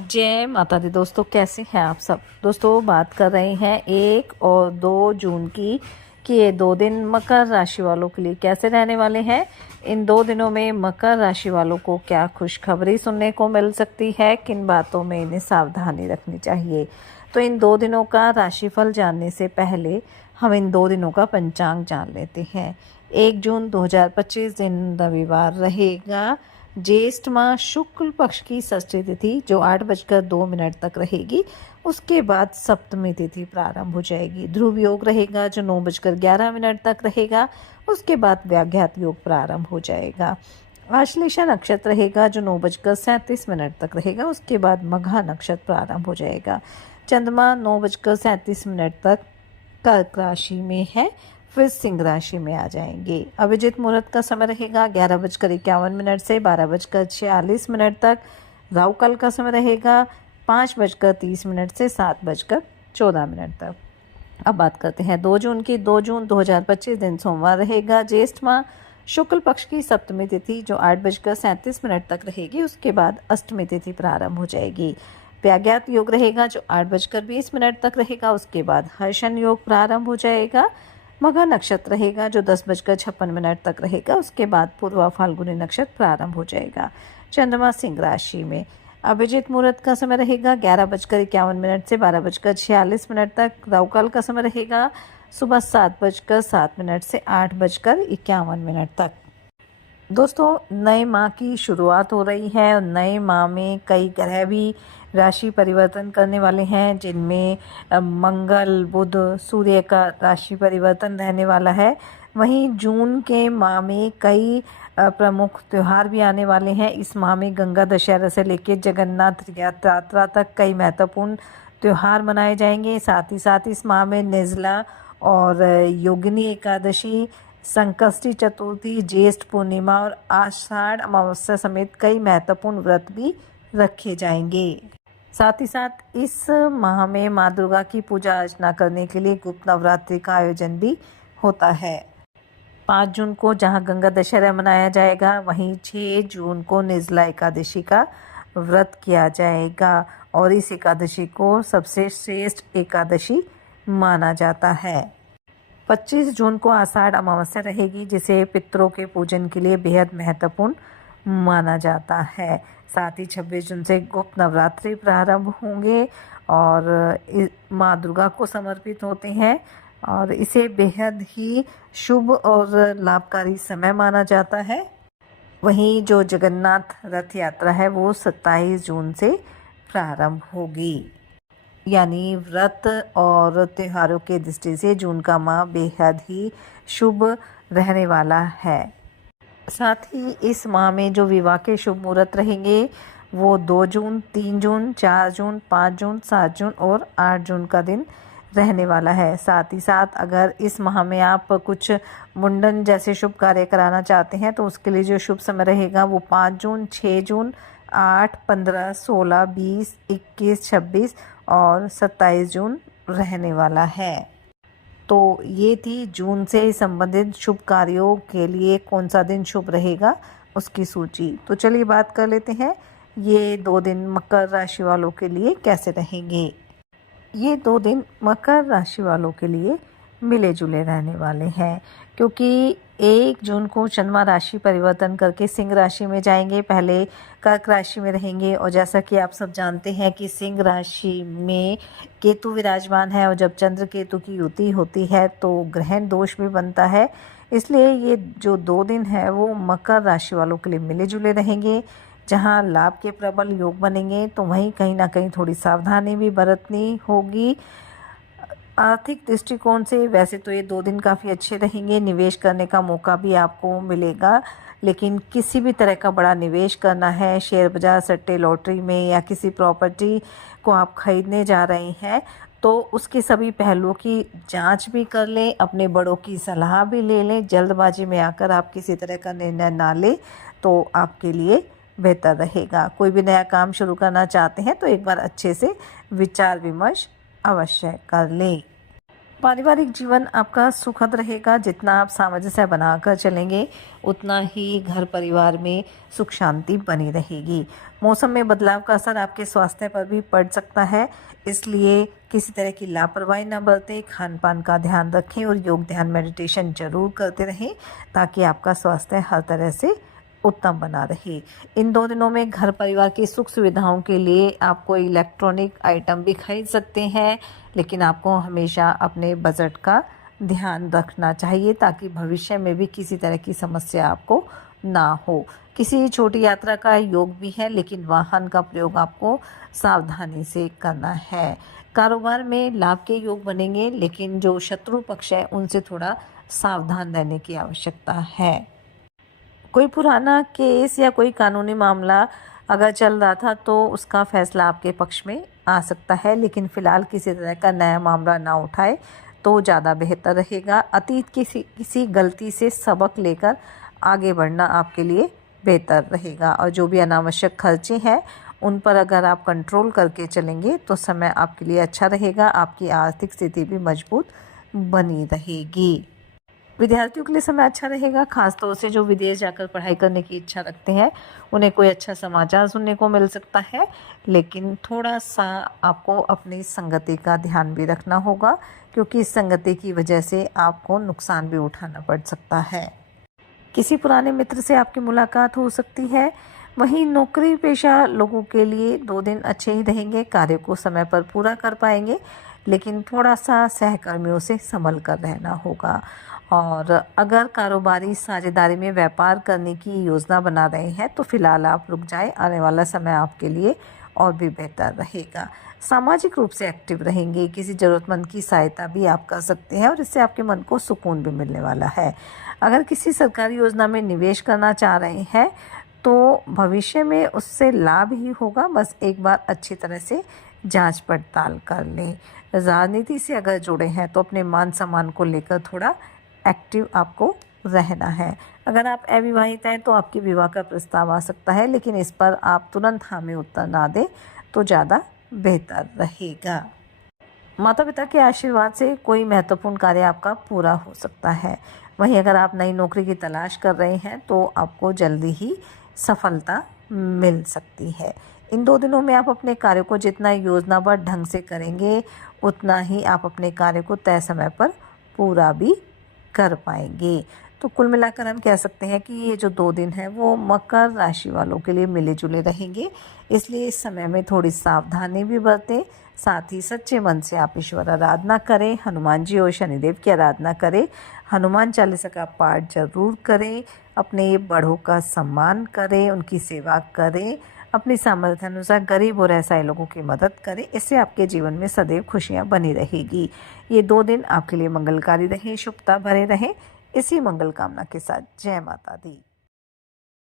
जय माता दी। दोस्तों कैसे हैं आप सब। दोस्तों बात कर रहे हैं 1 और 2 जून की कि ये 2 दिन मकर राशि वालों के लिए कैसे रहने वाले हैं। इन 2 दिनों में मकर राशि वालों को क्या खुशखबरी सुनने को मिल सकती है, किन बातों में इन्हें सावधानी रखनी चाहिए। तो इन 2 दिनों का राशिफल जानने से पहले हम इन 2 दिनों का पंचांग जान लेते हैं। 1 जून 2025 दिन रविवार रहेगा। ज्येष्ठ माह शुक्ल पक्ष की षष्ठी तिथि जो 8:02 तक रहेगी। उसके बाद सप्तमी तिथि प्रारंभ हो जाएगी। ध्रुव योग रहेगा जो 9:11 तक रहेगा। उसके बाद व्याघात योग प्रारंभ हो जाएगा। आश्लेषा नक्षत्र रहेगा जो 9:37 तक रहेगा। उसके बाद मघा नक्षत्र प्रारंभ हो जाएगा। चंद्रमा 9:37 तक कर्क राशि में है, फिर सिंह राशि में आ जाएंगे। अभिजीत मुहूर्त का समय रहेगा 11:51 से 12:46 तक। राहु काल का समय रहेगा 5:30 से 7:14 तक। अब बात करते हैं 2 जून की। 2 जून 2025 दिन सोमवार रहेगा। ज्येष्ठ माह शुक्ल पक्ष की सप्तमी तिथि जो 8:37 तक रहेगी। उसके बाद अष्टमी तिथि प्रारंभ हो जाएगी। व्याघात योग रहेगा जो 8:20 तक रहेगा। उसके बाद हर्षण योग प्रारंभ हो जाएगा। मघा नक्षत्र रहेगा जो 10:56 तक रहेगा। उसके बाद पूर्वा फाल्गुनी नक्षत्र प्रारंभ हो जाएगा। चंद्रमा सिंह राशि में। अभिजीत मुहूर्त का समय रहेगा 11:51 से 12:46 तक। राहु काल का समय रहेगा सुबह 7:07 से 8:51 तक। दोस्तों नए माह की शुरुआत हो रही है और नए माह में कई ग्रह भी राशि परिवर्तन करने वाले हैं, जिनमें मंगल, बुध, सूर्य का राशि परिवर्तन रहने वाला है। वहीं जून के माह में कई प्रमुख त्यौहार भी आने वाले हैं। इस माह में गंगा दशहरा से लेकर जगन्नाथ यात्रा तक कई महत्वपूर्ण त्यौहार मनाए जाएंगे। साथ ही साथ इस माह में निर्जला और योगिनी एकादशी, संकष्टी चतुर्थी, ज्येष्ठ पूर्णिमा और आषाढ़ अमावस्या समेत कई महत्वपूर्ण व्रत भी रखे जाएंगे। साथ ही साथ इस माह में माँ दुर्गा की पूजा अर्चना करने के लिए गुप्त नवरात्रि का आयोजन भी होता है। 5 जून को जहां गंगा दशहरा मनाया जाएगा, वहीं 6 जून को निर्जला एकादशी का व्रत किया जाएगा और इस एकादशी को सबसे श्रेष्ठ एकादशी माना जाता है। 25 जून को आषाढ़ अमावस्या रहेगी, जिसे पितरों के पूजन के लिए बेहद महत्वपूर्ण माना जाता है। साथ ही 26 जून से गुप्त नवरात्रि प्रारंभ होंगे और माँ दुर्गा को समर्पित होते हैं और इसे बेहद ही शुभ और लाभकारी समय माना जाता है। वहीं जो जगन्नाथ रथ यात्रा है वो 27 जून से प्रारंभ होगी। यानी व्रत और त्योहारों के दृष्टि से जून का माह बेहद ही शुभ रहने वाला है। साथ ही इस माह में जो विवाह के शुभ मुहूर्त रहेंगे वो 2 जून, 3 जून, 4 जून, 5 जून, 7 जून और 8 जून का दिन रहने वाला है। साथ ही साथ अगर इस माह में आप कुछ मुंडन जैसे शुभ कार्य कराना चाहते हैं तो उसके लिए जो शुभ समय रहेगा वो 5 जून, 6 जून, 8, 15, 16, 20, 21, 26 और 27 जून रहने वाला है। तो ये थी जून से संबंधित शुभ कार्यों के लिए कौन सा दिन शुभ रहेगा उसकी सूची। तो चलिए बात कर लेते हैं ये 2 दिन मकर राशि वालों के लिए कैसे रहेंगे। ये 2 दिन मकर राशि वालों के लिए मिले जुले रहने वाले हैं, क्योंकि 1 जून को चंद्रमा राशि परिवर्तन करके सिंह राशि में जाएंगे। पहले कर्क राशि में रहेंगे और जैसा कि आप सब जानते हैं कि सिंह राशि में केतु विराजमान है और जब चंद्र केतु की युति होती है तो ग्रहण दोष भी बनता है। इसलिए ये जो 2 दिन है वो मकर राशि वालों के लिए मिले जुले रहेंगे। जहां लाभ के प्रबल योग बनेंगे तो वहीं कहीं ना कहीं थोड़ी सावधानी भी बरतनी होगी। आर्थिक दृष्टिकोण से वैसे तो ये 2 दिन काफ़ी अच्छे रहेंगे। निवेश करने का मौका भी आपको मिलेगा, लेकिन किसी भी तरह का बड़ा निवेश करना है, शेयर बाजार, सट्टे, लॉटरी में या किसी प्रॉपर्टी को आप खरीदने जा रहे हैं तो उसके सभी पहलुओं की जांच भी कर लें, अपने बड़ों की सलाह भी ले लें। जल्दबाजी में आकर आप किसी तरह का निर्णय ना लें तो आपके लिए बेहतर रहेगा। कोई भी नया काम शुरू करना चाहते हैं तो एक बार अच्छे से विचार विमर्श अवश्य कर लें। पारिवारिक जीवन आपका सुखद रहेगा। जितना आप सामंजस्य बनाकर चलेंगे उतना ही घर परिवार में सुख शांति बनी रहेगी। मौसम में बदलाव का असर आपके स्वास्थ्य पर भी पड़ सकता है, इसलिए किसी तरह की लापरवाही न बरतें, खान पान का ध्यान रखें और योग ध्यान मेडिटेशन जरूर करते रहें ताकि आपका स्वास्थ्य हर तरह से उत्तम बना रहे। इन 2 दिनों में घर परिवार की सुख सुविधाओं के लिए आप कोई इलेक्ट्रॉनिक आइटम भी खरीद सकते हैं, लेकिन आपको हमेशा अपने बजट का ध्यान रखना चाहिए ताकि भविष्य में भी किसी तरह की समस्या आपको ना हो। किसी छोटी यात्रा का योग भी है, लेकिन वाहन का प्रयोग आपको सावधानी से करना है। कारोबार में लाभ के योग बनेंगे, लेकिन जो शत्रु पक्ष है उनसे थोड़ा सावधान रहने की आवश्यकता है। कोई पुराना केस या कोई कानूनी मामला अगर चल रहा था तो उसका फैसला आपके पक्ष में आ सकता है, लेकिन फ़िलहाल किसी तरह का नया मामला ना उठाए तो ज़्यादा बेहतर रहेगा। अतीत की किसी गलती से सबक लेकर आगे बढ़ना आपके लिए बेहतर रहेगा और जो भी अनावश्यक खर्चे हैं उन पर अगर आप कंट्रोल करके चलेंगे तो समय आपके लिए अच्छा रहेगा। आपकी आर्थिक स्थिति भी मजबूत बनी रहेगी। विद्यार्थियों के लिए समय अच्छा रहेगा, खासतौर से जो विदेश जाकर पढ़ाई करने की इच्छा रखते हैं उन्हें कोई अच्छा समाचार सुनने को मिल सकता है, लेकिन थोड़ा सा आपको अपनी संगति का ध्यान भी रखना होगा क्योंकि इस संगति की वजह से आपको नुकसान भी उठाना पड़ सकता है। किसी पुराने मित्र से आपकी मुलाकात हो सकती है। वहीं नौकरी पेशा लोगों के लिए 2 दिन अच्छे ही रहेंगे, कार्य को समय पर पूरा कर पाएंगे, लेकिन थोड़ा सा सहकर्मियों से संभल कर रहना होगा। और अगर कारोबारी साझेदारी में व्यापार करने की योजना बना रहे हैं तो फिलहाल आप रुक जाएं, आने वाला समय आपके लिए और भी बेहतर रहेगा। सामाजिक रूप से एक्टिव रहेंगे, किसी ज़रूरतमंद की सहायता भी आप कर सकते हैं और इससे आपके मन को सुकून भी मिलने वाला है। अगर किसी सरकारी योजना में निवेश करना चाह रहे हैं तो भविष्य में उससे लाभ ही होगा, बस एक बार अच्छी तरह से जांच पड़ताल कर लें। राजनीति से अगर जुड़े हैं तो अपने मान सम्मान को लेकर थोड़ा एक्टिव आपको रहना है। अगर आप अविवाहित हैं तो आपके विवाह का प्रस्ताव आ सकता है, लेकिन इस पर आप तुरंत हाँ में उत्तर ना दें तो ज़्यादा बेहतर रहेगा। माता पिता के आशीर्वाद से कोई महत्वपूर्ण कार्य आपका पूरा हो सकता है। वहीं अगर आप नई नौकरी की तलाश कर रहे हैं तो आपको जल्दी ही सफलता मिल सकती है। इन 2 दिनों में आप अपने कार्य को जितना योजनाबद्ध ढंग से करेंगे उतना ही आप अपने कार्य को तय समय पर पूरा भी कर पाएंगे। तो कुल मिलाकर हम कह सकते हैं कि ये जो 2 दिन हैं वो मकर राशि वालों के लिए मिले जुले रहेंगे, इसलिए इस समय में थोड़ी सावधानी भी बरतें। साथ ही सच्चे मन से आप ईश्वर आराधना करें, हनुमान जी और शनिदेव की आराधना करें, हनुमान चालीसा का पाठ जरूर करें, अपने बड़ों का सम्मान करें, उनकी सेवा करें, अपनी सामर्थ्य अनुसार गरीब और असहाय लोगों की मदद करें। इससे आपके जीवन में सदैव खुशियां बनी रहेगी। ये 2 दिन आपके लिए मंगलकारी रहें, शुभता भरे रहें। इसी मंगल कामना के साथ जय माता दी।